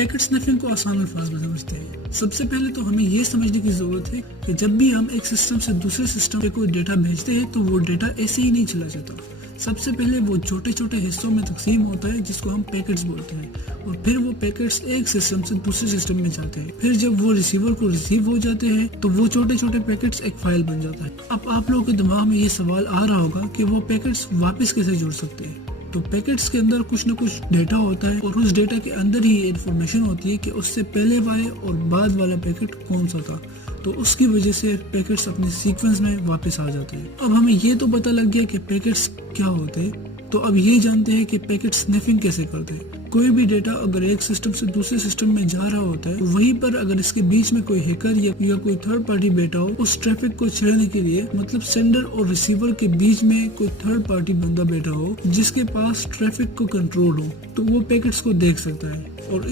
Packet سنیفنگ کو آسان الفاظ میں سمجھتے ہیں۔ سب سے پہلے تو ہمیں یہ سمجھنے کی ضرورت ہے کہ جب بھی ہم ایک سسٹم سے دوسرے سسٹم پہ کوئی ڈیٹا بھیجتے ہیں تو وہ ڈیٹا ایسے ہی نہیں چلا جاتا۔ سب سے پہلے وہ چھوٹے چھوٹے حصوں میں تقسیم ہوتا ہے جس کو ہم پیکٹس بولتے ہیں، اور پھر وہ پیکٹس ایک سسٹم سے دوسرے سسٹم میں جاتے ہیں۔ پھر جب وہ ریسیور کو ریسیو ہو جاتے ہیں تو وہ چھوٹے چھوٹے پیکٹس ایک فائل بن جاتا ہے۔ اب آپ لوگوں کے دماغ میں یہ سوال آ رہا ہوگا کہ وہ پیکٹس واپس کیسے جڑ سکتے ہیں؟ تو پیکٹس کے اندر کچھ نہ کچھ ڈیٹا ہوتا ہے، اور اس ڈیٹا کے اندر ہی انفارمیشن ہوتی ہے کہ اس سے پہلے والے اور بعد والا پیکٹ کون سا تھا، تو اس کی وجہ سے پیکٹس اپنے سیکوینس میں واپس آ جاتے ہیں۔ اب ہمیں یہ تو پتہ لگ گیا کہ پیکٹس کیا ہوتے ہیں، تو اب یہ جانتے ہیں کہ پیکٹ سنیفنگ کیسے کرتے ہیں۔ کوئی بھی ڈیٹا اگر ایک سسٹم سے دوسرے سسٹم میں جا رہا ہوتا ہے تو وہیں پر اگر اس کے بیچ میں کوئی ہیکر یا کوئی تھرڈ پارٹی بیٹھا ہو، اس ٹریفک کو چھیڑنے کے لیے، مطلب سینڈر اور ریسیور کے بیچ میں کوئی تھرڈ پارٹی بندہ بیٹھا ہو جس کے پاس ٹریفک کو کنٹرول ہو، تو وہ پیکٹس کو دیکھ سکتا ہے اور اس